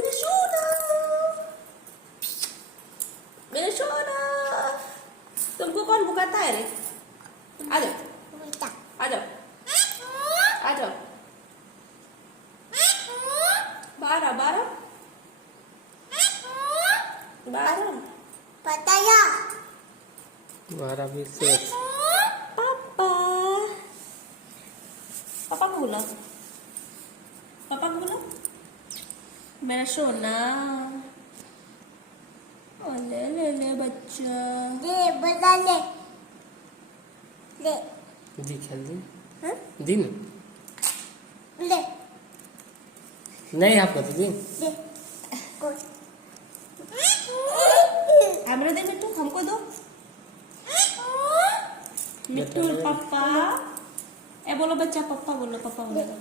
मेरा सोना, मेरा सोना। तुमको कौन बुलाता है रे? आ जाओ, आ जाओ, आ जाओ। बाहर आओ, बाहर आओ, बाहर आओ। बताया बाहर अभी से पापा, पापा को बुलाओ, पापा को बुलाओ। मेरा सोना। ओ ले ले ले बच्चा। ले बता ले ले दी खेल दी हाँ? दी ले नहीं आपको तो दी ले को हमें दे मिट्टू, हमको दो। मिट्टू पापा। ए बोलो बच्चा, पापा बोलो, पापा बोलो।